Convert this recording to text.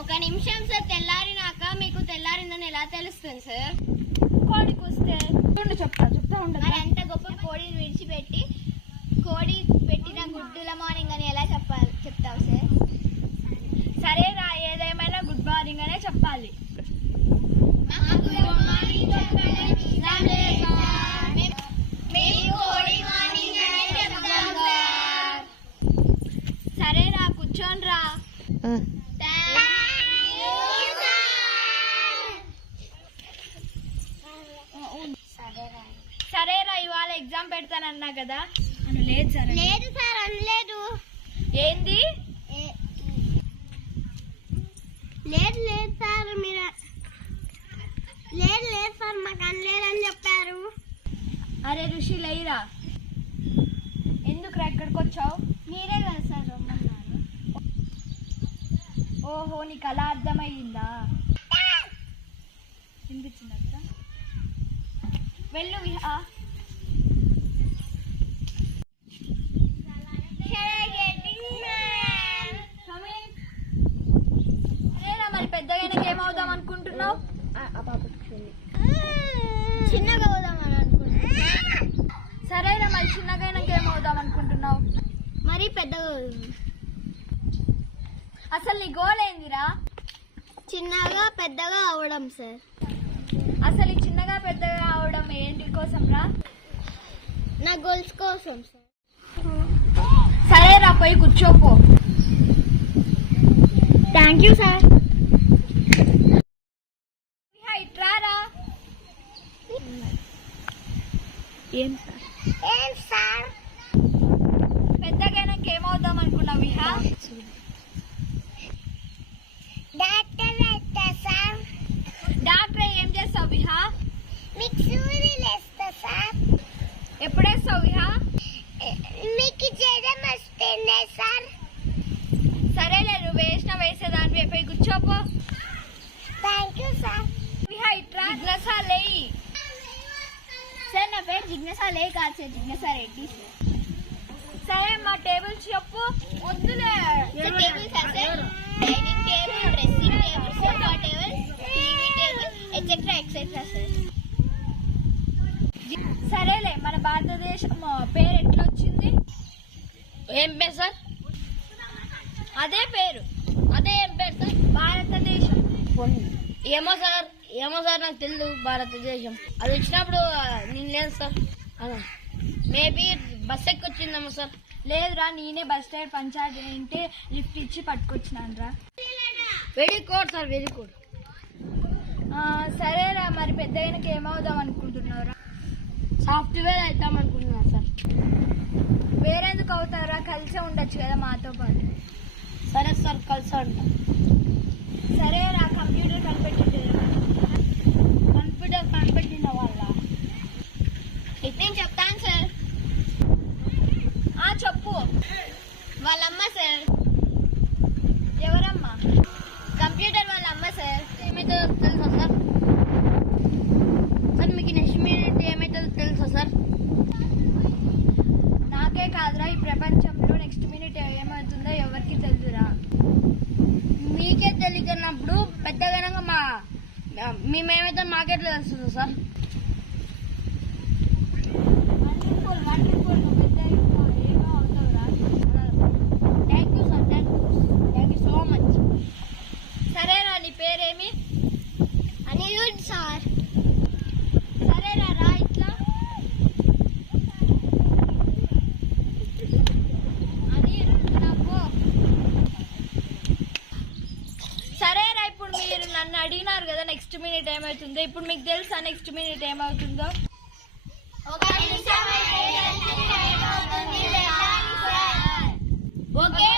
ఒక నిమిషం సార్. తెల్లారినాక మీకు తెల్లారిందని ఎలా తెలుస్తుంది సార్? కోడికి వస్తే చెప్తా ఉండదు. మరి అంత గొప్ప కోడిని విడిచిపెట్టి కోడి పెట్టిన గుడ్డుల మార్నింగ్ అని ఎలా చెప్తావు సార్? సరే రా, ఏదేమైనా గుడ్ మార్నింగ్ అనే చెప్పాలి. సరే రా, కూర్చోండి రా. సరేరా, ఇవాళ ఎగ్జామ్ పెడతానన్నా కదా? లేదు సార్. లేదు సార్ అనలేదు. ఏంది? లేదు లేదు సార్, మీరు లేదు లేదు సార్ మాకు అనలేదని చెప్పారు. అరే ఋషి లేరా, ఎందుకు ఎక్కడికి వచ్చావు? మీరే కదా సార్ రమ్మన్నారు. ఓహో, నీకు అలా అర్థమయ్యిందా? వినిపించిందా? వెళ్ళు విహా. మరి పెద్దగా ఏమవుదాం అనుకుంటున్నావు? చిన్నగా అవుదామని అనుకుంటున్నా. సరేనా, మరి చిన్నగా ఏమవుదాం అనుకుంటున్నావు? మరి పెద్దగా. అసలు నీ గోల్ ఏందిరా? చిన్నగా పెద్దగా అవడం సార్. అసలు ఈ చిన్నగా పెద్దగా అవడం ఏంటి కోసం రా? నా గోల్స్ కోసం సార్. సరేరా, పోయి కూర్చోపో. Thank you sir. ఇట్రారా. ఏం సార్? పెద్దగా ఏమవుదాం అనుకున్నావు విహా? డాక్టర్ అయితే సార్. డాక్టర్ ఏం చేస్తావు విహా? మీకు సూర్యులు వేస్తా సార్. ఎప్పుడు వేస్తావు విహా? మీకు జ్వరం వస్తుందే సార్. సరేలే, నువ్వు వేసేదాన్ని పోయి కూర్చోపో. Thank you sir. విహా ఇట్రా. జిజ్ఞాసా లేయి సార్. నా పేరు జిజ్ఞాసా లే కాదు సార్, జిజ్ఞాసా రెడ్డి సార్. సరే, మా టేబుల్స్ చెప్పు. వద్దులే. Table sir, dining table, dressing table, sofa table, TV table, etcetera etcetera sir. సరేలే, మన భారతదేశం పేరు ఎట్లా వచ్చింది? ఏం పేరు సార్? అదే పేరు. అదే ఏం పేరు సార్? భారతదేశం. ఏమో సార్ నాకు తెలియదు. భారతదేశం అది వచ్చినప్పుడు నేను లేదు సార్. మేబీ బస్ ఎక్కి వచ్చిందేమో సార్. లేదురా, నేనే బస్ స్టాండ్ పంచాయతీ ఇంటే లిఫ్ట్ ఇచ్చి పట్టుకొచ్చినాను రా. Very good sir, very good. సరేరా, మరి పెద్దగా ఏమవుదాం అనుకుంటున్నావురా? సాఫ్ట్వేర్ అవుతాం అనుకుంటున్నా సార్. వేరెందుకు అవుతారా? కలిసే ఉండొచ్చు కదా మాతో పాటు. సరే సార్, కలిసే ఉంటాం. సరేరా, కంప్యూటర్ కనిపెట్టిన వాళ్ళ నేను చెప్తాను సార్. చెప్పు. వాళ్ళమ్మ సార్. ఎవరమ్మా? కంప్యూటర్ వాళ్ళ అమ్మ సార్. ఏమైతే తెలుసా సార్? సార్ మీకు నెక్స్ట్ మినిట్ ఏమైతే తెలుసా సార్? నాకే కాదురా, ఈ ప్రపంచంలో నెక్స్ట్ మినిట్ ఏమవుతుందో ఎవరికి తెలుసురా. మీకే తెలియనప్పుడు పెద్దగా మేమేమైతే మాకెట్లా తెలుస్తుందో సార్? సరేరా, నీ పేరేమి? అనిరుద్ సార్. సరేరా, రా ఇట్లా. సరేరా, ఇప్పుడు మీరు నన్ను అడిగినారు కదా నెక్స్ట్ మినిట్ ఏమవుతుందో. ఇప్పుడు మీకు తెలుసా నెక్స్ట్ మినిట్ ఏమవుతుందో? ఓకే.